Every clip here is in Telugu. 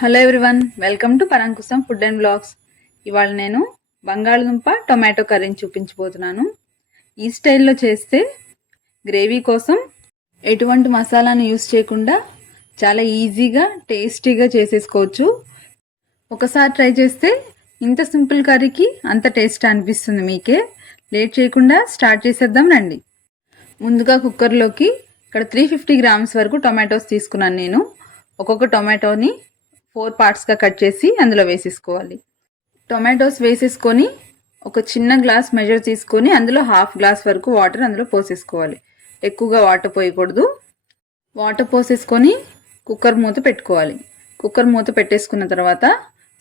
Hello everyone, welcome to Paramkusham food and blogs. ఇవాళ నేను బంగాళదుంప టొమాటో కర్రీని చూపించబోతున్నాను. ఈ స్టైల్లో చేస్తే గ్రేవీ కోసం ఎటువంటి మసాలాను యూస్ చేయకుండా చాలా ఈజీగా టేస్టీగా చేసేసుకోవచ్చు. ఒకసారి ట్రై చేస్తే ఇంత సింపుల్ కర్రీకి అంత టేస్ట్ అనిపిస్తుంది మీకే. లేట్ చేయకుండా స్టార్ట్ చేసేద్దాం రండి. ముందుగా కుక్కర్లోకి ఇక్కడ 350 గ్రామ్స్ వరకు టొమాటోస్ తీసుకున్నాను నేను. ఒక్కొక్క టొమాటోని 4 పార్ట్స్గా కట్ చేసి అందులో వేసేసుకోవాలి. టొమాటోస్ వేసేసుకొని ఒక చిన్న గ్లాస్ మెజర్ తీసుకొని అందులో హాఫ్ గ్లాస్ వరకు వాటర్ అందులో పోసేసుకోవాలి. ఎక్కువగా వాటర్ పోయకూడదు. వాటర్ పోసేసుకొని కుక్కర్ మూత పెట్టుకోవాలి. కుక్కర్ మూత పెట్టేసుకున్న తర్వాత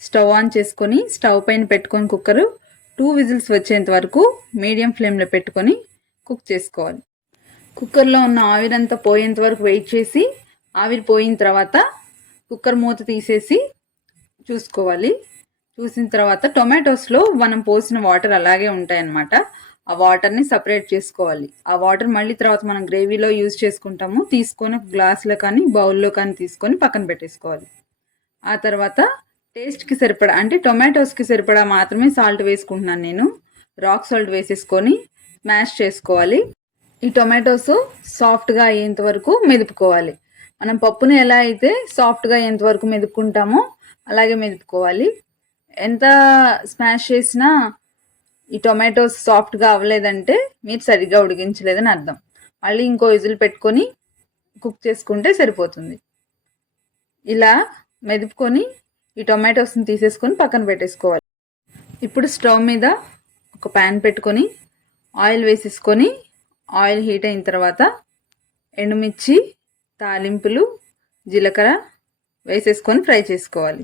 స్టవ్ ఆన్ చేసుకొని స్టవ్ పైన పెట్టుకొని కుక్కరు 2 విజిల్స్ వచ్చేంత వరకు మీడియం ఫ్లేమ్లో పెట్టుకొని కుక్ చేసుకోవాలి. కుక్కర్లో ఉన్న ఆవిరంతా పోయేంత వరకు వెయిట్ చేసి ఆవిరి పోయిన తర్వాత కుక్కర్ మూత తీసేసి చూసుకోవాలి. చూసిన తర్వాత టొమాటోస్లో మనం పోసిన వాటర్ అలాగే ఉంటాయన్నమాట. ఆ వాటర్ని సపరేట్ చేసుకోవాలి. ఆ వాటర్ మళ్ళీ తర్వాత మనం గ్రేవీలో యూజ్ చేసుకుంటాము. తీసుకొని గ్లాస్లో కానీ బౌల్లో కానీ తీసుకొని పక్కన పెట్టేసుకోవాలి. ఆ తర్వాత టేస్ట్కి సరిపడా, అంటే టొమాటోస్కి సరిపడా మాత్రమే సాల్ట్ వేసుకుంటున్నాను నేను. రాక్ సాల్ట్ వేసేసుకొని స్మాష్ చేసుకోవాలి. ఈ టొమాటోస్ సాఫ్ట్గా అయ్యేంత వరకు మెదుపుకోవాలి. మనం పప్పుని ఎలా అయితే సాఫ్ట్గా అయ్యేంత వరకు మెదుపుకుంటామో అలాగే మెదుపుకోవాలి. ఎంత స్మాష్ చేసినా ఈ టొమాటోస్ సాఫ్ట్గా అవ్వలేదంటే మీరు సరిగ్గా ఉడికించలేదని అర్థం. మళ్ళీ ఇంకో విజిల్ పెట్టుకొని కుక్ చేసుకుంటే సరిపోతుంది. ఇలా మెదుపుకొని ఈ టొమాటోస్ని తీసేసుకొని పక్కన పెట్టేసుకోవాలి. ఇప్పుడు స్టవ్ మీద ఒక ప్యాన్ పెట్టుకొని ఆయిల్ వేసేసుకొని ఆయిల్ హీట్ అయిన తర్వాత ఎండుమిర్చి, తాలింపులు, జీలకర్ర వేసేసుకొని ఫ్రై చేసుకోవాలి.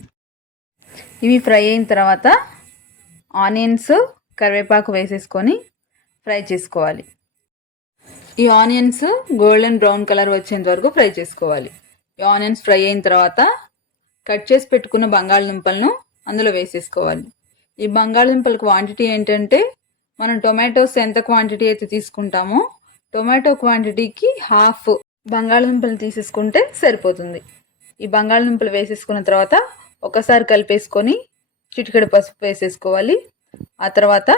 ఇవి ఫ్రై అయిన తర్వాత ఆనియన్స్, కరివేపాకు వేసేసుకొని ఫ్రై చేసుకోవాలి. ఈ ఆనియన్స్ గోల్డెన్ బ్రౌన్ కలర్ వచ్చేంత వరకు ఫ్రై చేసుకోవాలి. ఈ ఆనియన్స్ ఫ్రై అయిన తర్వాత కట్ చేసి పెట్టుకున్న బంగాళదుంపలను అందులో వేసేసుకోవాలి. ఈ బంగాళదుంపల క్వాంటిటీ ఏంటంటే మనం టొమాటోస్ ఎంత క్వాంటిటీ అయితే తీసుకుంటామో టొమాటో క్వాంటిటీకి హాఫ్ బంగాళదుంపలు తీసేసుకుంటే సరిపోతుంది. ఈ బంగాళదుంపలు వేసేసుకున్న తర్వాత ఒకసారి కలిపేసుకొని చిటికెడు పసుపు వేసేసుకోవాలి. ఆ తర్వాత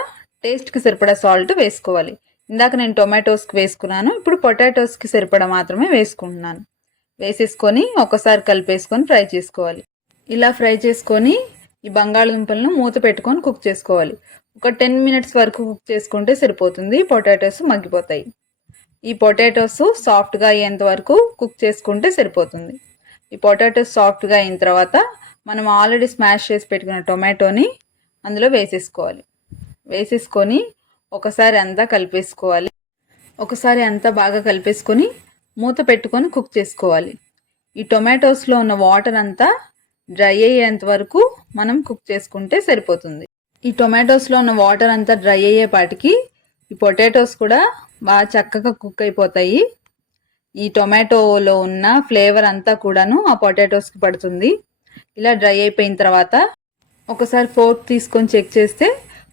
టేస్ట్కి సరిపడా సాల్ట్ వేసుకోవాలి. ఇందాక నేను టొమాటోస్కి వేసుకున్నాను, ఇప్పుడు పొటాటోస్కి సరిపడా మాత్రమే వేసుకుంటున్నాను. వేసేసుకొని ఒకసారి కలిపేసుకొని ఫ్రై చేసుకోవాలి. ఇలా ఫ్రై చేసుకొని ఈ బంగాళదుంపలను మూత పెట్టుకొని కుక్ చేసుకోవాలి. ఒక 10 మినిట్స్ వరకు కుక్ చేసుకుంటే సరిపోతుంది. పొటాటోస్ మగ్గిపోతాయి. ఈ పొటాటోస్ సాఫ్ట్గా అయ్యేంత వరకు కుక్ చేసుకుంటే సరిపోతుంది. ఈ పొటాటోస్ సాఫ్ట్గా అయిన తర్వాత మనం ఆల్రెడీ స్మాష్ చేసి పెట్టుకున్న టొమాటోని అందులో వేసేసుకోవాలి. వేసేసుకొని ఒకసారి అంతా కలిపేసుకోవాలి. ఒకసారి అంతా బాగా కలిపేసుకొని మూత పెట్టుకొని కుక్ చేసుకోవాలి. ఈ టొమాటోస్లో ఉన్న వాటర్ అంతా డ్రై అయ్యేంత వరకు మనం కుక్ చేసుకుంటే సరిపోతుంది. ఈ టొమాటోస్లో ఉన్న వాటర్ అంతా డ్రై అయ్యేపాటికి ఈ పొటాటోస్ కూడా బాగా చక్కగా కుక్ అయిపోతాయి. ఈ టొమాటోలో ఉన్న ఫ్లేవర్ అంతా కూడాను ఆ పొటాటోస్కి పడుతుంది. ఇలా డ్రై అయిపోయిన తర్వాత ఒకసారి ఫోర్క్ తీసుకొని చెక్ చేస్తే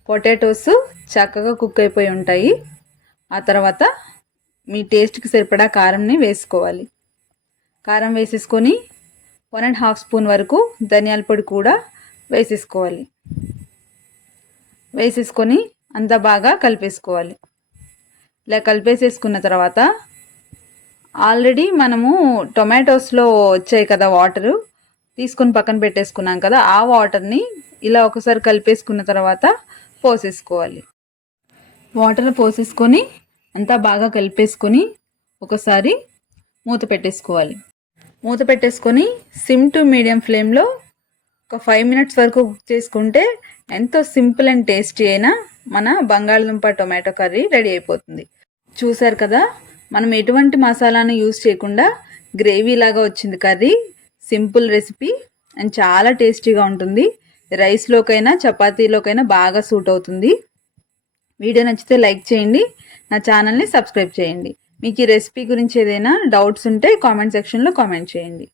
పొటాటోస్ చక్కగా కుక్ అయిపోయి ఉంటాయి. ఆ తర్వాత మీ టేస్ట్కి సరిపడా కారంని వేసుకోవాలి. కారం వేసేసుకొని 1.5 స్పూన్ వరకు ధనియాల పొడి కూడా వేసేసుకోవాలి. వేసేసుకొని అంతా బాగా కలిపేసుకోవాలి. ఇలా కలిపేసేసుకున్న తర్వాత ఆల్రెడీ మనము టొమాటోస్లో వచ్చాయి కదా వాటరు, తీసుకొని పక్కన పెట్టేసుకున్నాం కదా, ఆ వాటర్ని ఇలా ఒకసారి కలిపేసుకున్న తర్వాత పోసేసుకోవాలి. వాటర్ పోసేసుకొని అంతా బాగా కలిపేసుకొని ఒకసారి మూత పెట్టేసుకోవాలి. మూత పెట్టేసుకొని సిమ్ టు మీడియం ఫ్లేమ్లో ఒక 5 మినిట్స్ వరకు కుక్ చేసుకుంటే ఎంతో సింపుల్ అండ్ టేస్టీ అయినా మన బంగాళదుంప టొమాటో కర్రీ రెడీ అయిపోతుంది. చూసారు కదా, మనం ఎటువంటి మసాలాను యూజ్ చేయకుండా గ్రేవీ లాగా వచ్చింది కర్రీ. సింపుల్ రెసిపీ అండ్ చాలా టేస్టీగా ఉంటుంది. రైస్లోకైనా చపాతీలోకైనా బాగా సూట్ అవుతుంది. వీడియో నచ్చితే లైక్ చేయండి, నా ఛానల్ని సబ్స్క్రైబ్ చేయండి. మీకు ఈ రెసిపీ గురించి ఏదైనా డౌట్స్ ఉంటే కామెంట్ సెక్షన్లో కామెంట్ చేయండి.